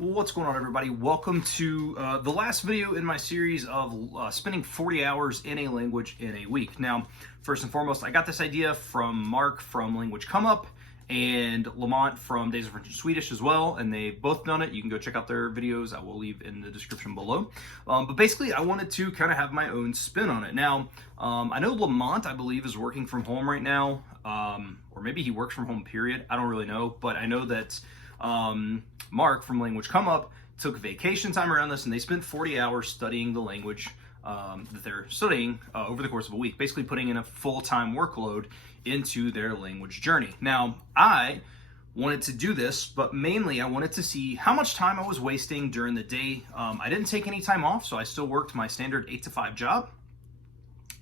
What's going on, everybody? Welcome to the last video in my series of spending 40 hours in a language in a week. Now, first and foremost, I got this idea from Mark from Language Come Up and Lamont from Days of French and Swedish as well, and they've both done it. You can go check out their videos. I will leave in the description below. But basically, I wanted to kind of have my own spin on it. Now, I know Lamont, I believe, is working from home right now, or maybe he works from home, period. I don't really know, but I know that Mark from Language Come Up took vacation time around this, and they spent 40 hours studying the language that they're studying over the course of a week, basically putting in a full-time workload into their language journey. Now, I wanted to do this, but mainly I wanted to see how much time I was wasting during the day. I didn't take any time off, so I still worked my standard 8 to 5 job.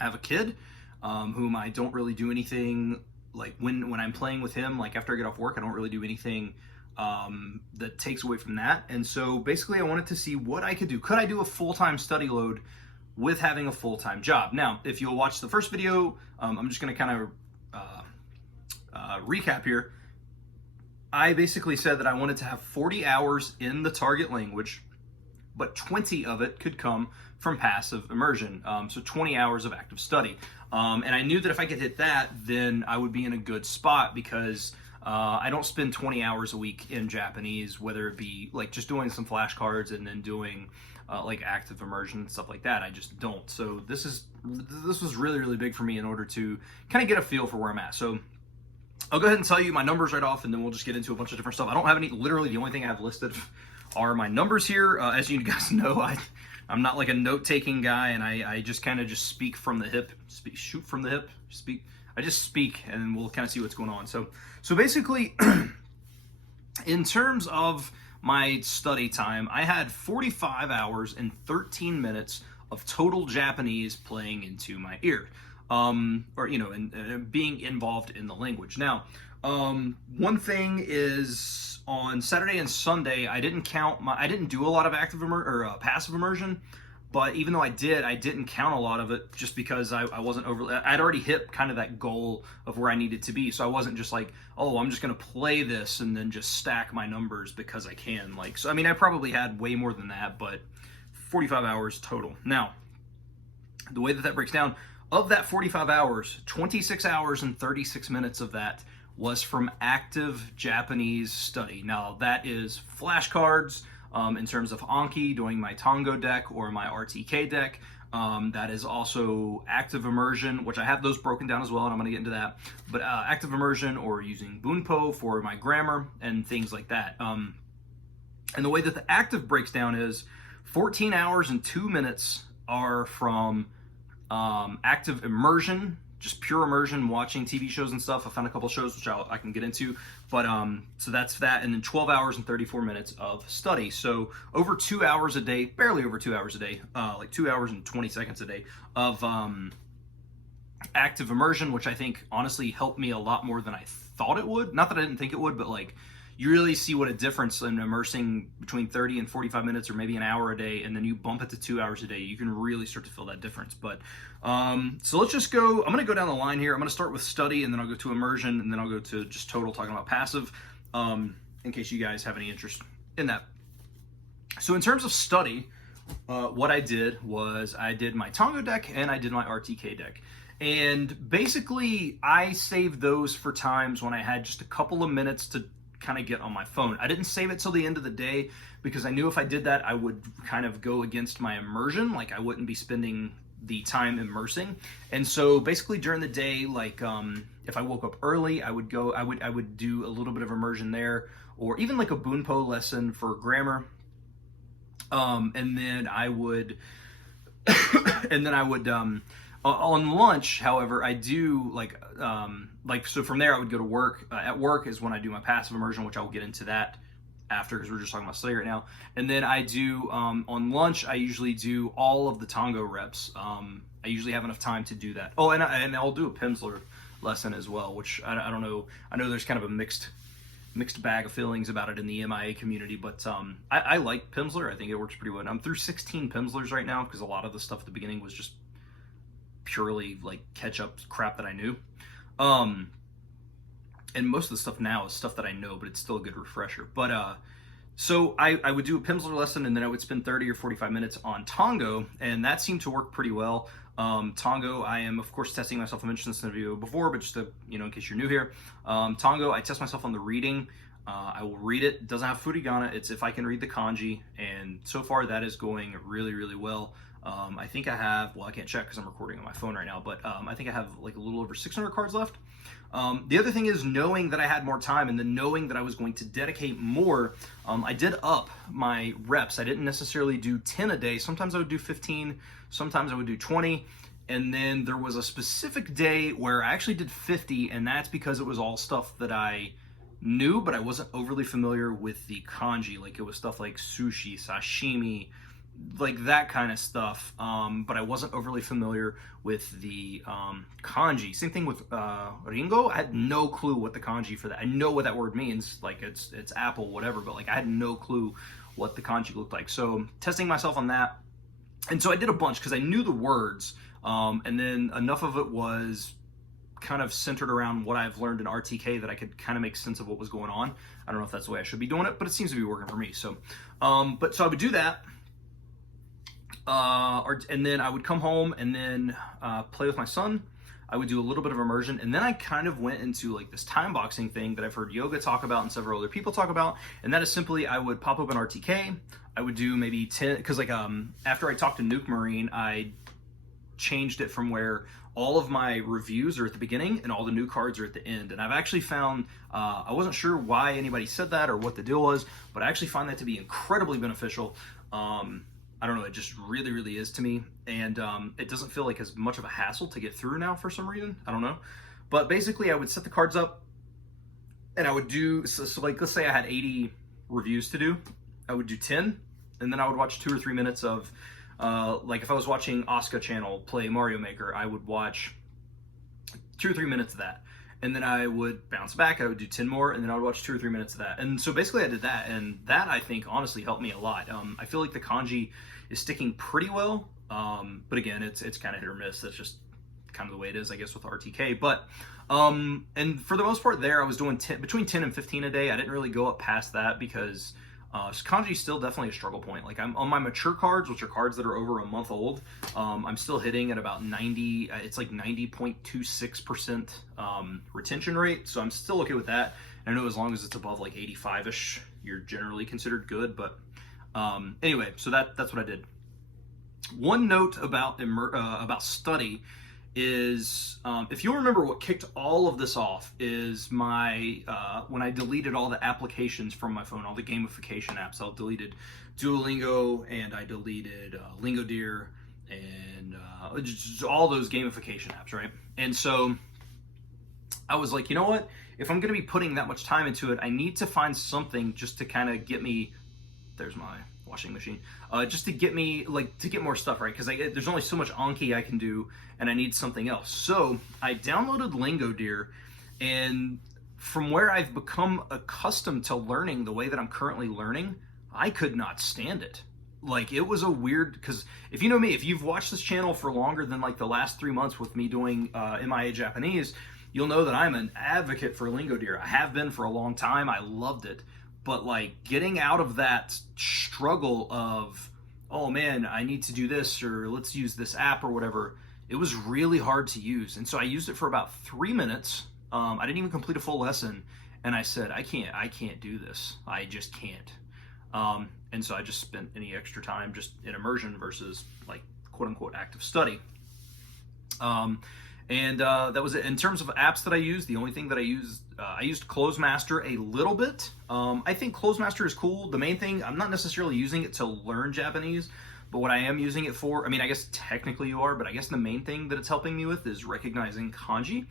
I have a kid whom I don't really do anything, like when I'm playing with him, like after I get off work, I don't really do anything that takes away from that. And so basically I wanted to see what I could do. Could I do a full-time study load with having a full-time job? Now, if you'll watch the first video, I'm just going to kind of recap here. I basically said that I wanted to have 40 hours in the target language, but 20 of it could come from passive immersion, so 20 hours of active study. And I knew that if I could hit that, then I would be in a good spot, because I don't spend 20 hours a week in Japanese, whether it be like just doing some flashcards and then doing like active immersion and stuff like that. I just don't. So this was really, really big for me in order to kind of get a feel for where I'm at. So I'll go ahead and tell you my numbers right off, and then we'll just get into a bunch of different stuff. I don't have any, literally the only thing I have listed are my numbers here. As you guys know, I'm not like a note-taking guy, and I just kind of just speak from the hip, shoot from the hip, speak. I just speak, and we'll kind of see what's going on. So basically, in terms of my study time, I had 45 hours and 13 minutes of total Japanese playing into my ear, and being involved in the language. Now, one thing is, on Saturday and Sunday, I didn't do a lot of passive immersion. But even though I didn't count a lot of it, just because I wasn't I'd already hit kind of that goal of where I needed to be. So I wasn't just like, oh, I'm just going to play this and then just stack my numbers because I can. Like, so I mean, I probably had way more than that, but 45 hours total. Now, the way that breaks down, of that 45 hours, 26 hours and 36 minutes of that was from active Japanese study. Now, that is flashcards, in terms of Anki, doing my Tango deck or my RTK deck. That is also active immersion, which I have those broken down as well, and I'm going to get into that. But active immersion, or using Bunpo for my grammar and things like that. And the way that the active breaks down is 14 hours and 2 minutes are from active immersion, just pure immersion, watching TV shows and stuff. I found a couple shows which I can get into, but so that's that. And then 12 hours and 34 minutes of study. So over 2 hours a day, barely over 2 hours a day, like 2 hours and 20 seconds a day of active immersion, which I think honestly helped me a lot more than I thought it would. Not that I didn't think it would, but like, you really see what a difference in immersing between 30 and 45 minutes, or maybe an hour a day, and then you bump it to 2 hours a day. You can really start to feel that difference. But so let's just go. I'm going to go down the line here. I'm going to start with study, and then I'll go to immersion, and then I'll go to just total, talking about passive, in case you guys have any interest in that. So in terms of study, what I did was I did my Tango deck and I did my RTK deck. And basically, I saved those for times when I had just a couple of minutes to kind of get on my phone. I didn't save it till the end of the day, because I knew if I did that, I would kind of go against my immersion. Like, I wouldn't be spending the time immersing. And so basically during the day, like if I woke up early, I would do a little bit of immersion there, or even like a Bunpo lesson for grammar. And then I would on lunch, however, I do so from there I would go to work. At work is when I do my passive immersion, which I will get into that after, because we're just talking about study right now. And then I do on lunch, I usually do all of the Tango reps. I usually have enough time to do that. Oh, and I'll do a Pimsleur lesson as well, which I don't know. I know there's kind of a mixed bag of feelings about it in the MIA community, but I like Pimsleur. I think it works pretty well. I'm through 16 Pimsleurs right now, because a lot of the stuff at the beginning was just purely like catch-up crap that I knew. And most of the stuff now is stuff that I know, but it's still a good refresher. But So I would do a Pimsleur lesson, and then I would spend 30 or 45 minutes on Tango, and that seemed to work pretty well. Tango, I am of course testing myself. I mentioned this in the video before, but just to, in case you're new here, Tango, I test myself on the reading. I will read it. It doesn't have furigana. It's if I can read the kanji, and so far that is going really, really well. I think I have, well, I can't check because I'm recording on my phone right now, but I think I have like a little over 600 cards left. The other thing is knowing that I had more time, and then knowing that I was going to dedicate more. I did up my reps. I didn't necessarily do 10 a day. Sometimes I would do 15, sometimes I would do 20. And then there was a specific day where I actually did 50, and that's because it was all stuff that I knew, but I wasn't overly familiar with the kanji. Like it was stuff like sushi, sashimi, like that kind of stuff, but I wasn't overly familiar with the kanji. Same thing with ringo. I had no clue what the kanji for that. I know what that word means, like it's apple, whatever, but like I had no clue what the kanji looked like. So testing myself on that, and so I did a bunch because I knew the words, and then enough of it was kind of centered around what I've learned in RTK that I could kind of make sense of what was going on. I don't know if that's the way I should be doing it, but it seems to be working for me. So, so I would do that. And then I would come home and then play with my son. I would do a little bit of immersion, and then I kind of went into like this time boxing thing that I've heard Yoga talk about and several other people talk about, and that is simply I would pop open RTK. I would do maybe 10, because like after I talked to Nuke Marine, I changed it from where all of my reviews are at the beginning and all the new cards are at the end. And I've actually found, I wasn't sure why anybody said that or what the deal was, but I actually find that to be incredibly beneficial. I don't know, it just really, really is to me. And it doesn't feel like as much of a hassle to get through now for some reason. I don't know. But basically I would set the cards up and I would do, so like let's say I had 80 reviews to do. I would do 10, and then I would watch 2 or 3 minutes of, like if I was watching Asuka channel play Mario Maker, I would watch 2 or 3 minutes of that. And then I would bounce back, I would do 10 more, and then I would watch 2 or 3 minutes of that. And so basically I did that, and that I think honestly helped me a lot. I feel like the kanji is sticking pretty well, but again, it's kind of hit or miss. That's just kind of the way it is, I guess, with RTK. But, and for the most part there, I was doing between 10 and 15 a day. I didn't really go up past that because kanji is still definitely a struggle point. Like I'm on my mature cards, which are cards that are over a month old. I'm still hitting at about 90. It's like 90.26% retention rate. So I'm still okay with that. And I know as long as it's above like 85ish, you're generally considered good. But anyway, so that's what I did. One note about study is, if you'll remember, what kicked all of this off is my when I deleted all the applications from my phone, all the gamification apps. I deleted Duolingo, and I deleted Lingodeer, and just all those gamification apps, right? And so I was like, you know what? If I'm going to be putting that much time into it, I need to find something just to kind of get me. There's my washing machine, just to get me, like, to get more stuff, right? Because there's only so much Anki I can do, and I need something else. So I downloaded Lingodeer, and from where I've become accustomed to learning the way that I'm currently learning, I could not stand it. Like, it was a weird, because if you know me, if you've watched this channel for longer than like the last 3 months with me doing MIA Japanese, you'll know that I'm an advocate for Lingodeer. I have been for a long time. I loved it. But like getting out of that struggle of, oh man, I need to do this, or let's use this app or whatever, it was really hard to use. And so I used it for about 3 minutes. I didn't even complete a full lesson. And I said, I can't do this. I just can't. And so I just spent any extra time just in immersion versus like quote unquote active study. And that was it. In terms of apps that I used, the only thing that I used Closemaster a little bit. I think Closemaster is cool. The main thing, I'm not necessarily using it to learn Japanese, but what I am using it for, I mean, I guess technically you are, but I guess the main thing that it's helping me with is recognizing kanji,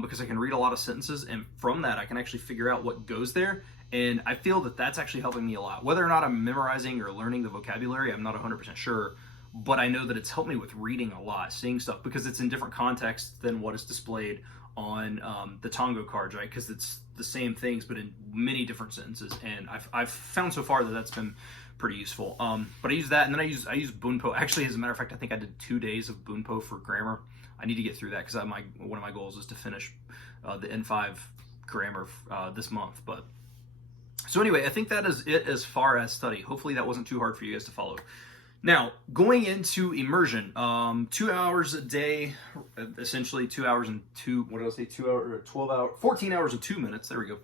because I can read a lot of sentences, and from that I can actually figure out what goes there. And I feel that that's actually helping me a lot. Whether or not I'm memorizing or learning the vocabulary, I'm not 100% sure. But I know that it's helped me with reading a lot, seeing stuff, because it's in different contexts than what is displayed on the Tango cards, right? Because it's the same things, but in many different sentences. And I've found so far that that's been pretty useful. But I use that, and then I use Bunpo. Actually, as a matter of fact, I think I did 2 days of Bunpo for grammar. I need to get through that because one of my goals is to finish the N5 grammar this month. But So anyway, I think that is it as far as study. Hopefully that wasn't too hard for you guys to follow. Now, going into immersion, 2 hours a day, essentially 2 hours and what did I say, 2 hours, 12 hours, 14 hours and 2 minutes, there we go,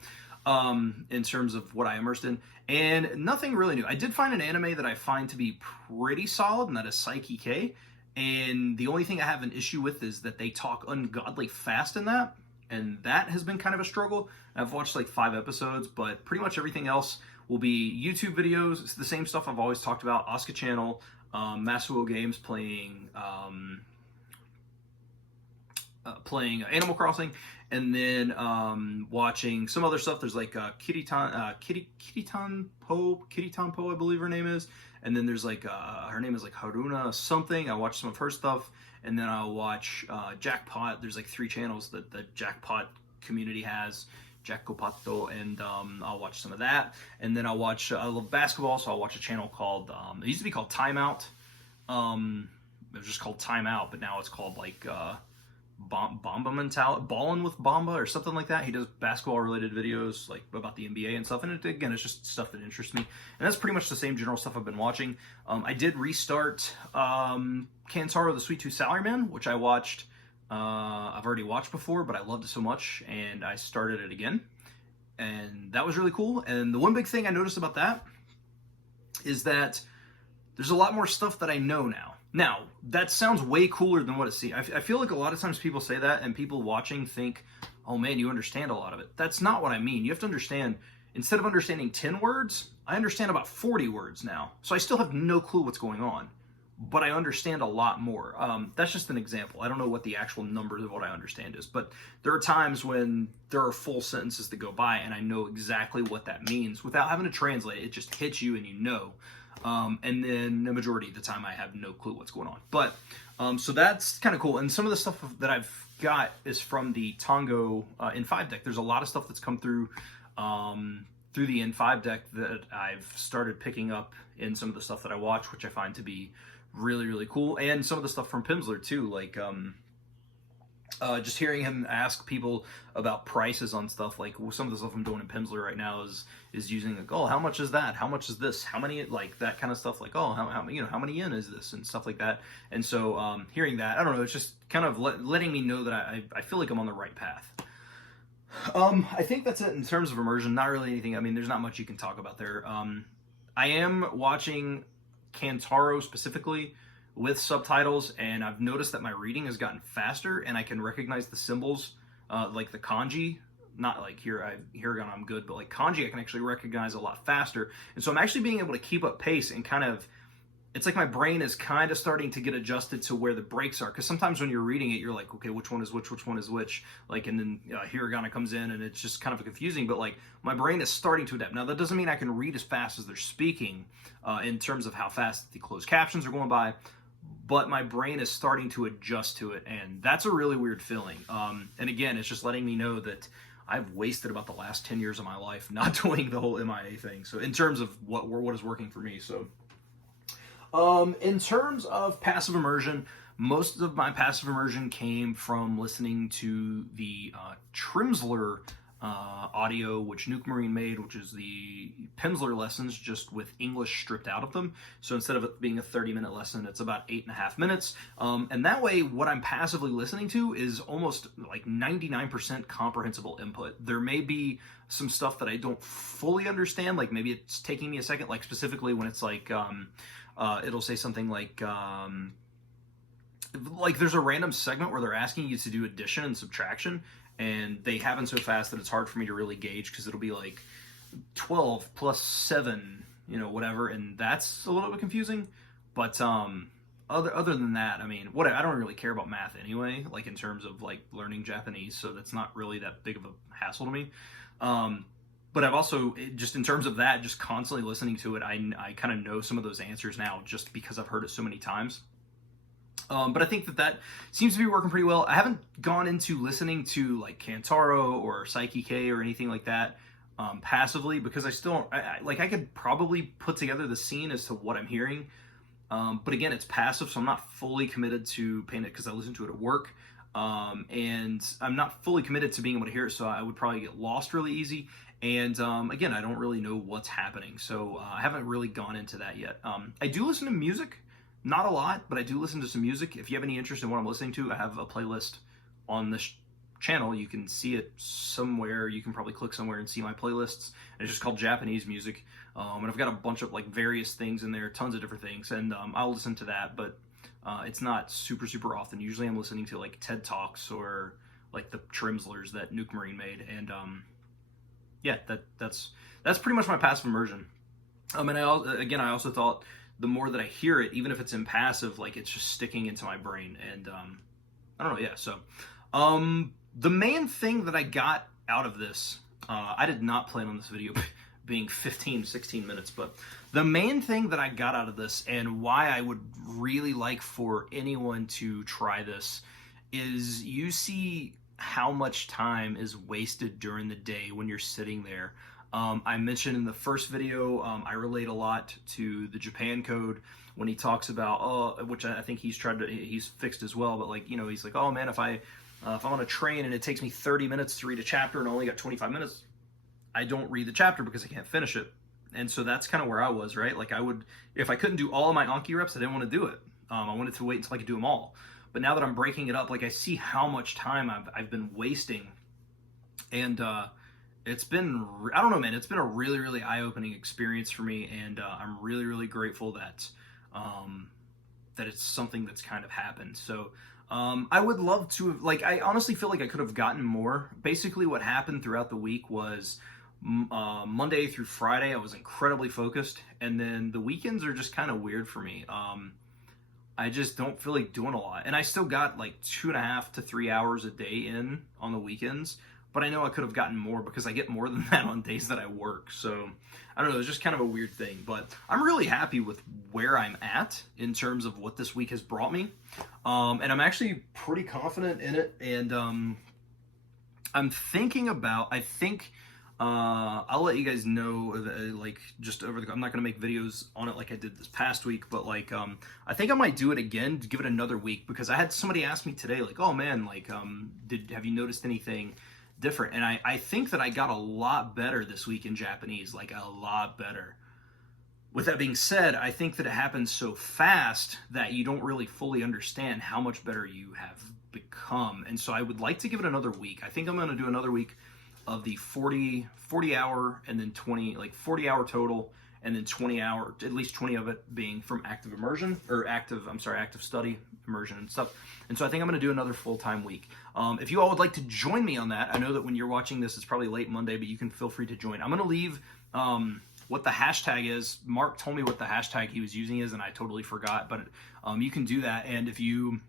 in terms of what I immersed in, and nothing really new. I did find an anime that I find to be pretty solid, and that is Psyche K, and the only thing I have an issue with is that they talk ungodly fast in that, and that has been kind of a struggle. I've watched like 5 episodes, but pretty much everything else will be YouTube videos. It's the same stuff I've always talked about. Asuka channel, Masuo Games playing Animal Crossing, and then watching some other stuff. There's like Kiritan Po, I believe her name is. And then there's like, her name is like Haruna something. I watch some of her stuff. And then I'll watch Jackpot. There's like 3 channels that the Jackpot community has. Jackpopato, and I'll watch some of that. And then I'll watch, I love basketball, so I'll watch a channel called, it used to be called Timeout. It was just called Timeout, but now it's called like Bomba Mentality, Ballin' with Bomba or something like that. He does basketball related videos like about the NBA and stuff, and again, it's just stuff that interests me, and that's pretty much the same general stuff I've been watching. I did restart Kantaro the Sweet Tooth Salaryman, which I watched, I've already watched before, but I loved it so much, and I started it again, and that was really cool. And the one big thing I noticed about that is that there's a lot more stuff that I know now. Now, that sounds way cooler than what it seems. I feel like a lot of times people say that, and people watching think, oh man, you understand a lot of it. That's not what I mean. You have to understand, instead of understanding 10 words, I understand about 40 words now. So I still have no clue what's going on, but I understand a lot more. That's just an example. I don't know what the actual numbers of what I understand is, but there are times when there are full sentences that go by, and I know exactly what that means without having to translate. It just hits you, and you know. And then the majority of the time I have no clue what's going on. But, so that's kind of cool. And some of the stuff that I've got is from the Tango N5 deck. There's a lot of stuff that's come through the N5 deck that I've started picking up in some of the stuff that I watch, which I find to be really, really cool. And some of the stuff from Pimsleur too, like just hearing him ask people about prices on stuff, like some of the stuff I'm doing in Pimsleur right now is using like, oh, how much is that? How much is this? How many, like that kind of stuff, like, oh, how you know, how many yen is this, and stuff like that. And so hearing that, I don't know, it's just kind of letting me know that I feel like I'm on the right path. I think that's it in terms of immersion. Not really anything. I mean, there's not much you can talk about there. I am watching Kantaro specifically with subtitles, and I've noticed that my reading has gotten faster, and I can recognize the symbols, like the kanji. Not like hiragana I'm good, but like kanji I can actually recognize a lot faster. And so I'm actually being able to keep up pace, and kind of, it's like my brain is kind of starting to get adjusted to where the breaks are. Because sometimes when you're reading it, you're like, okay, which one is which one is which? Like, and then hiragana comes in, and it's just kind of confusing. But like, my brain is starting to adapt. Now, that doesn't mean I can read as fast as they're speaking, in terms of how fast the closed captions are going by. But my brain is starting to adjust to it, and that's a really weird feeling. And again, it's just letting me know that I've wasted about the last 10 years of my life not doing the whole MIA thing. So in terms of what is working for me. So in terms of passive immersion, most of my passive immersion came from listening to the Trimsleur audio, which Nuke Marine made, which is the Pimsleur lessons, just with English stripped out of them. So instead of it being a 30-minute lesson, it's about 8.5 minutes. And that way, what I'm passively listening to is almost like 99% comprehensible input. There may be some stuff that I don't fully understand, like maybe it's taking me a second, like specifically when it's like, it'll say something like there's a random segment where they're asking you to do addition and subtraction, and they happen so fast that it's hard for me to really gauge, because it'll be like 12 plus 7, you know, whatever, and that's a little bit confusing. But other than that, I mean, I don't really care about math anyway, like in terms of like learning Japanese, so that's not really that big of a hassle to me. But I've also, just in terms of that, just constantly listening to it, I kind of know some of those answers now just because I've heard it so many times. But I think that seems to be working pretty well. I haven't gone into listening to like Kantaro or Psyche K or anything like that passively, because I still I could probably put together the scene as to what I'm hearing. But again, it's passive, so I'm not fully committed to paying it, because I listen to it at work. And I'm not fully committed to being able to hear it, so I would probably get lost really easy. And again, I don't really know what's happening, so I haven't really gone into that yet. I do listen to music, not a lot, but I do listen to some music. If you have any interest in what I'm listening to, I have a playlist on this channel. You can see it somewhere. You can probably click somewhere and see my playlists. And it's just called Japanese music, and I've got a bunch of like various things in there, tons of different things, and I'll listen to that, but it's not super often. Usually I'm listening to like TED Talks or like the Trimslers that Nuke Marine made, and yeah, that's pretty much my passive immersion. And I also thought the more that I hear it, even if it's in passive, like it's just sticking into my brain, and I don't know, yeah. So the main thing that I got out of this, I did not plan on this video being 16 minutes, but the main thing that I got out of this, and why I would really like for anyone to try this, is you see how much time is wasted during the day when you're sitting there. I mentioned in the first video, I relate a lot to the Japan code when he talks about, which I think he's fixed as well, but like, you know, he's like, oh man, if I'm on a train and it takes me 30 minutes to read a chapter and I only got 25 minutes, I don't read the chapter because I can't finish it. And so that's kind of where I was, right? Like if I couldn't do all of my Anki reps, I didn't want to do it. I wanted to wait until I could do them all. But now that I'm breaking it up, like I see how much time I've been wasting. And it's been, I don't know, man, it's been a really eye-opening experience for me. And I'm really grateful that it's something that's kind of happened. So I would love to have, like, I honestly feel like I could have gotten more. Basically what happened throughout the week was Monday through Friday, I was incredibly focused, and then the weekends are just kind of weird for me. I just don't feel like doing a lot, and I still got like 2.5 to 3 hours a day in on the weekends, but I know I could have gotten more because I get more than that on days that I work. So I don't know, it's just kind of a weird thing, but I'm really happy with where I'm at in terms of what this week has brought me, and I'm actually pretty confident in it. And I'm thinking about, I'll let you guys know, like, just I'm not going to make videos on it like I did this past week, but like, I think I might do it again to give it another week, because I had somebody ask me today, like, oh man, like, have you noticed anything different? And I think that I got a lot better this week in Japanese, like a lot better. With that being said, I think that it happens so fast that you don't really fully understand how much better you have become. And so I would like to give it another week. I think I'm going to do another week of the 40 hour, and then 20, like 40 hour total, and then 20 hour, at least 20 of it being from active immersion, or active study, immersion and stuff. And so I think I'm going to do another full-time week. If you all would like to join me on that, I know that when you're watching this, it's probably late Monday, but you can feel free to join. I'm going to leave what the hashtag is. Mark told me what the hashtag he was using is, and I totally forgot, but you can do that. And if you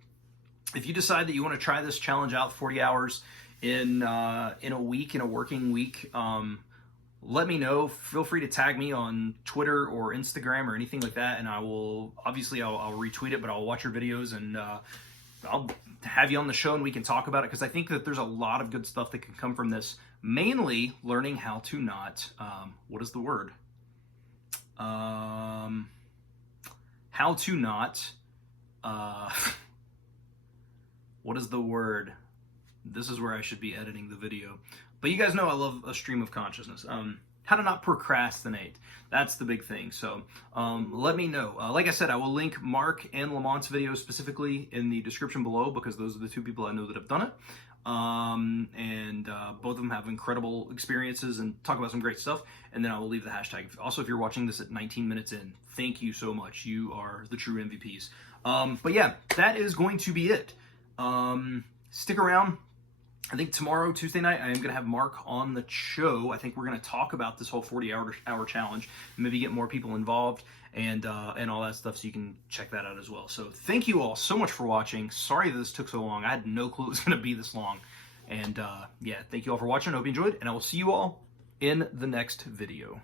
decide that you want to try this challenge out, 40 hours in a week, in a working week, let me know. Feel free to tag me on Twitter or Instagram or anything like that, and I'll retweet it, but I'll watch your videos, and I'll have you on the show and we can talk about it, because I think that there's a lot of good stuff that can come from this. Mainly learning how to not, what is the word? How to not, what is the word? This is where I should be editing the video. But you guys know I love a stream of consciousness. How to not procrastinate. That's the big thing. So let me know. Like I said, I will link Mark and Lamont's videos specifically in the description below, because those are the two people I know that have done it. And both of them have incredible experiences and talk about some great stuff. And then I will leave the hashtag. Also, if you're watching this at 19 minutes in, thank you so much. You are the true MVPs. But yeah, that is going to be it. Stick around. I think tomorrow, Tuesday night, I am going to have Mark on the show. I think we're going to talk about this whole 40-hour challenge, maybe get more people involved, and all that stuff, so you can check that out as well. So thank you all so much for watching. Sorry that this took so long. I had no clue it was going to be this long. And yeah, thank you all for watching. I hope you enjoyed, and I will see you all in the next video.